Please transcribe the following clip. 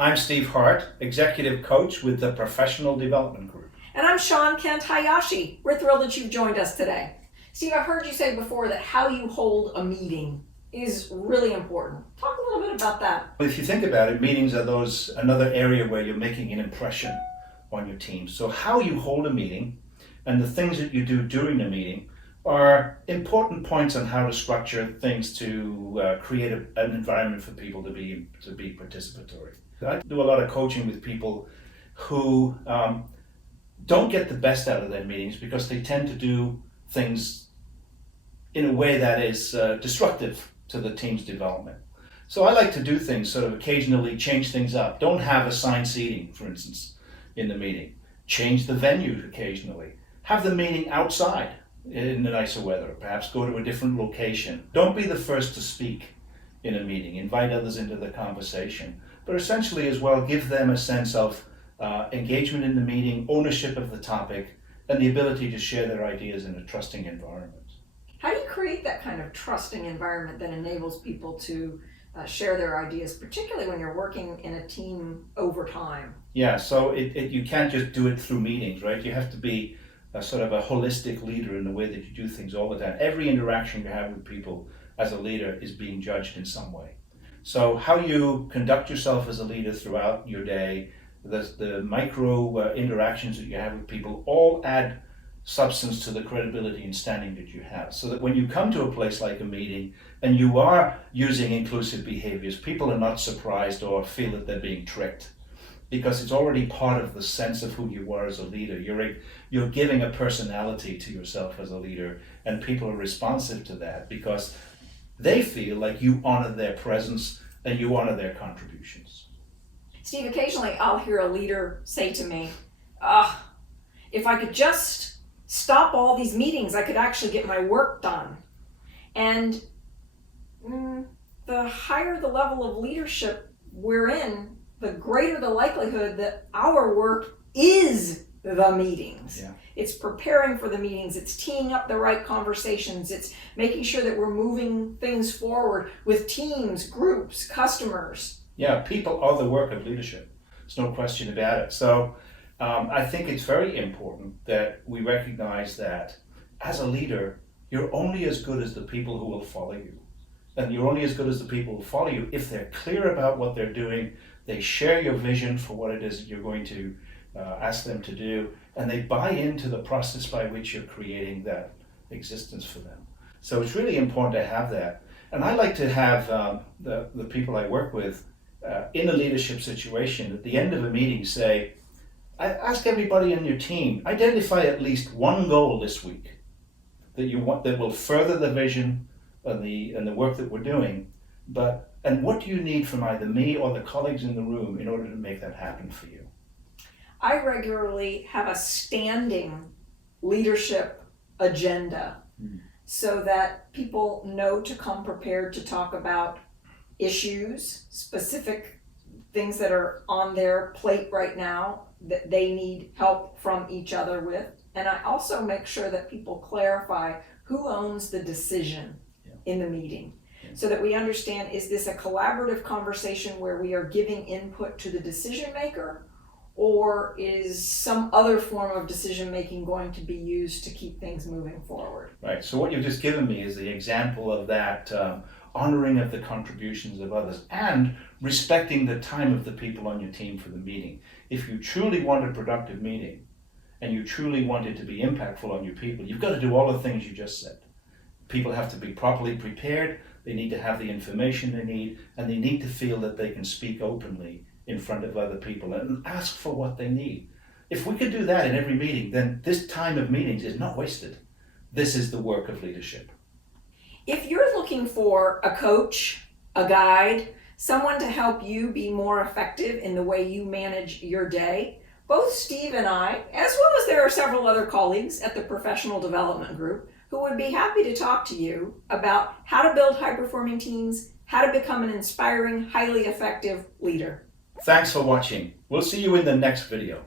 I'm Steve Hart, Executive Coach with the Professional Development Group. And I'm Sean Kent Hayashi. We're thrilled that you've joined us today. Steve, I've heard you say before that how you hold a meeting is really important. Talk a little bit about that. If you think about it, meetings are another area where you're making an impression on your team. So how you hold a meeting and the things that you do during the meeting are important points on how to structure things to create an environment for people to be participatory. I do a lot of coaching with people who don't get the best out of their meetings because they tend to do things in a way that is destructive to the team's development. So I like to do things sort of occasionally, change things up. Don't have assigned seating, for instance, in the meeting. Change the venue occasionally. Have the meeting outside in the nicer weather. Perhaps go to a different location. Don't be the first to speak in a meeting. Invite others into the conversation. But essentially as well, give them a sense of engagement in the meeting, ownership of the topic, and the ability to share their ideas in a trusting environment. How do you create that kind of trusting environment that enables people to share their ideas, particularly when you're working in a team over time? Yeah, so you can't just do it through meetings, right? You have to be a sort of a holistic leader in the way that you do things all the time. Every interaction you have with people as a leader is being judged in some way. So how you conduct yourself as a leader throughout your day, the micro interactions that you have with people all add substance to the credibility and standing that you have. So that when you come to a place like a meeting and you are using inclusive behaviors, people are not surprised or feel that they're being tricked, because it's already part of the sense of who you are as a leader. You're giving a personality to yourself as a leader, and people are responsive to that because they feel like you honor their presence and you honor their contributions. Steve, occasionally I'll hear a leader say to me, if I could just stop all these meetings, I could actually get my work done. And the higher the level of leadership we're in, the greater the likelihood that our work is the meetings. Yeah. It's preparing for the meetings, it's teeing up the right conversations, it's making sure that we're moving things forward with teams, groups, customers. Yeah, people are the work of leadership. There's no question about it. So I think it's very important that we recognize that as a leader, you're only as good as the people who will follow you. And you're only as good as the people who follow you if they're clear about what they're doing, they share your vision for what it is that you're going to ask them to do, and they buy into the process by which you're creating that existence for them. So it's really important to have that. And I like to have the people I work with in a leadership situation at the end of a meeting say, I ask everybody on your team, identify at least one goal this week that you want that will further the vision and the work that we're doing, and what do you need from either me or the colleagues in the room in order to make that happen for you? I regularly have a standing leadership agenda so that people know to come prepared to talk about issues, specific things that are on their plate right now that they need help from each other with. And I also make sure that people clarify who owns the decision in the meeting, so that we understand, is this a collaborative conversation where we are giving input to the decision maker, or is some other form of decision making going to be used to keep things moving forward? Right, so what you've just given me is the example of that honoring of the contributions of others and respecting the time of the people on your team for the meeting. If you truly want a productive meeting and you truly want it to be impactful on your people, you've got to do all the things you just said. People have to be properly prepared, they need to have the information they need, and they need to feel that they can speak openly in front of other people and ask for what they need. If we could do that in every meeting, then this time of meetings is not wasted. This is the work of leadership. If you're looking for a coach, a guide, someone to help you be more effective in the way you manage your day, both Steve and I, as well as there are several other colleagues at the Professional Development Group, who would be happy to talk to you about how to build high-performing teams, how to become an inspiring, highly effective leader. Thanks for watching. We'll see you in the next video.